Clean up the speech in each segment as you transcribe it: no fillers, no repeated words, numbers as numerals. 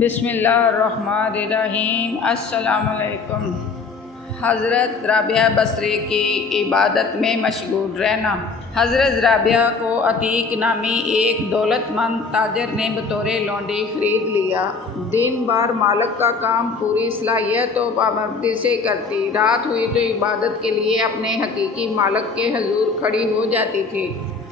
بسم اللہ الرحمن الرحیم۔ السلام علیکم۔ حضرت رابعہ بصری کی عبادت میں مشغول رہنا۔ حضرت رابعہ کو عتیق نامی ایک دولت مند تاجر نے بطور لونڈی خرید لیا۔ دن بھر مالک کا کام پوری صلاحیت و پابندی سے کرتی، رات ہوئی تو عبادت کے لیے اپنے حقیقی مالک کے حضور کھڑی ہو جاتی تھی۔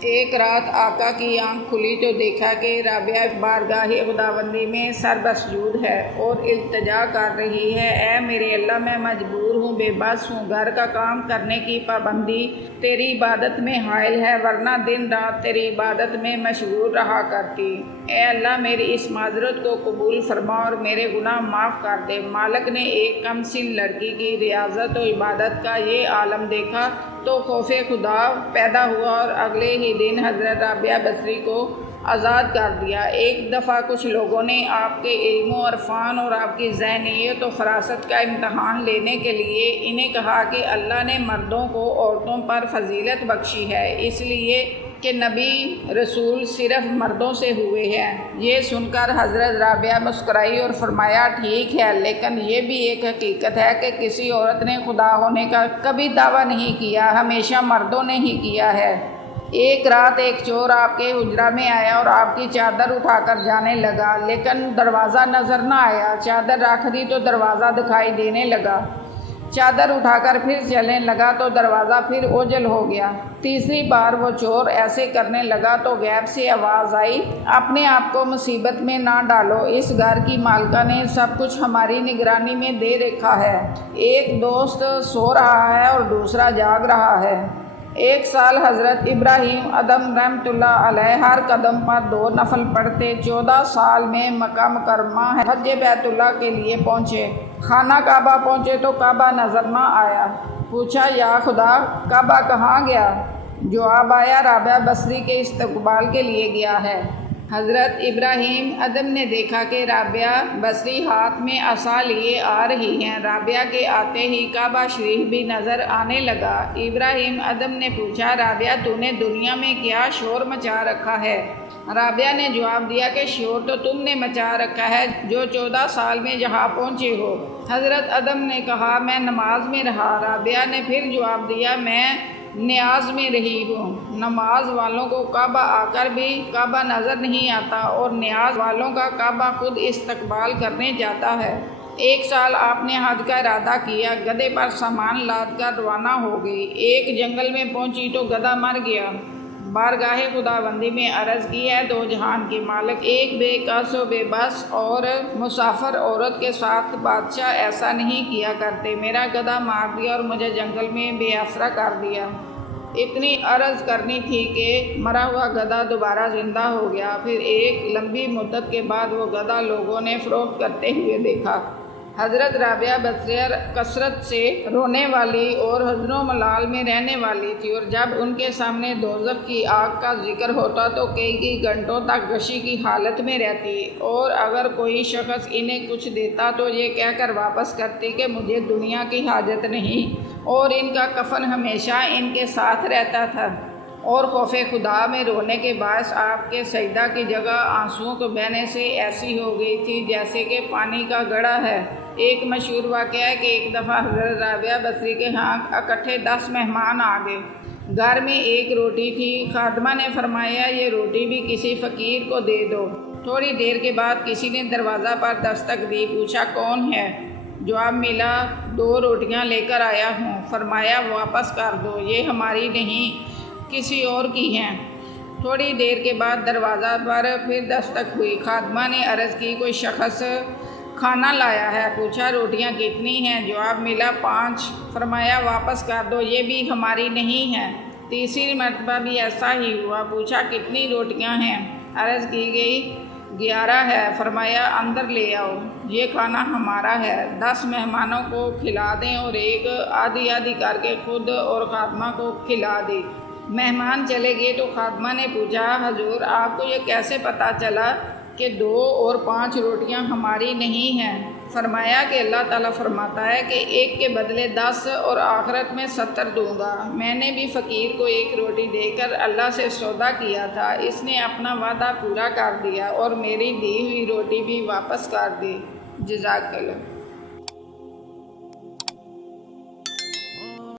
ایک رات آقا کی آنکھ کھلی تو دیکھا کہ رابعہ بارگاہ خداوندی میں سر مسجود ہے اور التجا کر رہی ہے، اے میرے اللہ، میں مجبور ہوں، بے بس ہوں، گھر کا کام کرنے کی پابندی تیری عبادت میں حائل ہے، ورنہ دن رات تیری عبادت میں مشغول رہا کرتی۔ اے اللہ، میری اس معذرت کو قبول فرما اور میرے گناہ معاف کر دے۔ مالک نے ایک کم سن لڑکی کی ریاضت و عبادت کا یہ عالم دیکھا تو خوف خدا پیدا ہوا اور اگلے ہی دن حضرت رابعہ بصری کو آزاد کر دیا۔ ایک دفعہ کچھ لوگوں نے آپ کے علم و عرفان اور آپ کی ذہنیت و فراست کا امتحان لینے کے لیے انہیں کہا کہ اللہ نے مردوں کو عورتوں پر فضیلت بخشی ہے، اس لیے کہ نبی رسول صرف مردوں سے ہوئے ہیں۔ یہ سن کر حضرت رابعہ مسکرائی اور فرمایا، ٹھیک ہے، لیکن یہ بھی ایک حقیقت ہے کہ کسی عورت نے خدا ہونے کا کبھی دعویٰ نہیں کیا، ہمیشہ مردوں نے ہی کیا ہے۔ ایک رات ایک چور آپ کے حجرہ میں آیا اور آپ کی چادر اٹھا کر جانے لگا، لیکن دروازہ نظر نہ آیا۔ چادر رکھ دی تو دروازہ دکھائی دینے لگا۔ چادر اٹھا کر پھر چلنے لگا تو دروازہ پھر اوجھل ہو گیا۔ تیسری بار وہ چور ایسے کرنے لگا تو غیب سے آواز آئی، اپنے آپ کو مصیبت میں نہ ڈالو، اس گھر کی مالکہ نے سب کچھ ہماری نگرانی میں دے رکھا ہے۔ ایک دوست سو رہا ہے اور دوسرا جاگ رہا ہے۔ ایک سال حضرت ابراہیم ادم رحمۃ اللہ علیہ ہر قدم پر 2 نفل پڑھتے۔ 14 سال میں مکہ مکرمہ حج بیت اللہ کے لیے پہنچے۔ خانہ کعبہ پہنچے تو کعبہ نظر نہ آیا۔ پوچھا، یا خدا، کعبہ کہاں گیا؟ جواب آیا، رابعہ بصری کے استقبال کے لیے گیا ہے۔ حضرت ابراہیم ادم نے دیکھا کہ رابعہ بصری ہاتھ میں عصا لیے آ رہی ہیں۔ رابعہ کے آتے ہی کعبہ شریف بھی نظر آنے لگا۔ ابراہیم ادم نے پوچھا، رابعہ، تو نے دنیا میں کیا شور مچا رکھا ہے؟ رابعہ نے جواب دیا کہ شور تو تم نے مچا رکھا ہے جو 14 سال میں جہاں پہنچے ہو۔ حضرت ادم نے کہا، میں نماز میں رہا۔ رابعہ نے پھر جواب دیا، میں نیاز میں رہی ہوں۔ نماز والوں کو کعبہ آ کر بھی کعبہ نظر نہیں آتا اور نیاز والوں کا کعبہ خود استقبال کرنے جاتا ہے۔ ایک سال آپ نے حج کا ارادہ کیا، گدھے پر سامان لاد کر روانہ ہو گئی۔ ایک جنگل میں پہنچی تو گدھا مر گیا۔ بارگاہ خداوندی میں عرض کی، ہے دو جہان کے مالک، ایک بے کس و بے بس اور مسافر عورت کے ساتھ بادشاہ ایسا نہیں کیا کرتے۔ میرا گدھا مار دیا اور مجھے جنگل میں بے آسرا کر دیا۔ اتنی عرض کرنی تھی کہ مرا ہوا گدھا دوبارہ زندہ ہو گیا۔ پھر ایک لمبی مدت کے بعد وہ گدھا لوگوں نے فروخت کرتے ہوئے دیکھا۔ حضرت رابعہ بصری کثرت سے رونے والی اور حزن و ملال میں رہنے والی تھی، اور جب ان کے سامنے دوزخ کی آگ کا ذکر ہوتا تو کئی گھنٹوں تک غشی کی حالت میں رہتی، اور اگر کوئی شخص انہیں کچھ دیتا تو یہ کہہ کر واپس کرتی کہ مجھے دنیا کی حاجت نہیں، اور ان کا کفن ہمیشہ ان کے ساتھ رہتا تھا۔ اور خوف خدا میں رونے کے باعث آپ کے سجدہ کی جگہ آنسوؤں کو بہنے سے ایسی ہو گئی تھی جیسے کہ پانی کا گڑھا ہے۔ ایک مشہور واقعہ ہے کہ ایک دفعہ حضرت رابعہ بصری کے ہاں اکٹھے 10 مہمان آ گئے۔ گھر میں ایک روٹی تھی۔ خادمہ نے فرمایا، یہ روٹی بھی کسی فقیر کو دے دو۔ تھوڑی دیر کے بعد کسی نے دروازہ پر دستک دی۔ پوچھا، کون ہے؟ جواب ملا، 2 روٹیاں لے کر آیا ہوں۔ فرمایا، واپس کر دو، یہ ہماری نہیں، کسی اور کی ہیں۔ تھوڑی دیر کے بعد دروازہ پر پھر دستک ہوئی۔ خادمہ نے عرض کی، کوئی شخص کھانا لایا ہے؟ پوچھا، روٹیاں کتنی ہیں؟ جواب ملا، 5۔ فرمایا، واپس کر دو، یہ بھی ہماری نہیں ہیں۔ تیسری مرتبہ بھی ایسا ہی ہوا۔ پوچھا، کتنی روٹیاں ہیں؟ عرض کی گئی، 11 ہے۔ فرمایا، اندر لے آؤ، یہ کھانا ہمارا ہے، 10 مہمانوں کو کھلا دیں اور ایک آدھی آدھی کر کے خود اور خادمہ کو کھلا دیں۔ مہمان چلے گئے تو خادمہ نے پوچھا، حضور، آپ کو یہ کیسے پتہ چلا کہ 2 اور 5 روٹیاں ہماری نہیں ہیں؟ فرمایا کہ اللہ تعالیٰ فرماتا ہے کہ ایک کے بدلے 10 اور آخرت میں 70 دوں گا۔ میں نے بھی فقیر کو ایک روٹی دے کر اللہ سے سودا کیا تھا، اس نے اپنا وعدہ پورا کر دیا اور میری دی ہوئی روٹی بھی واپس کر دی۔ جزاک اللہ۔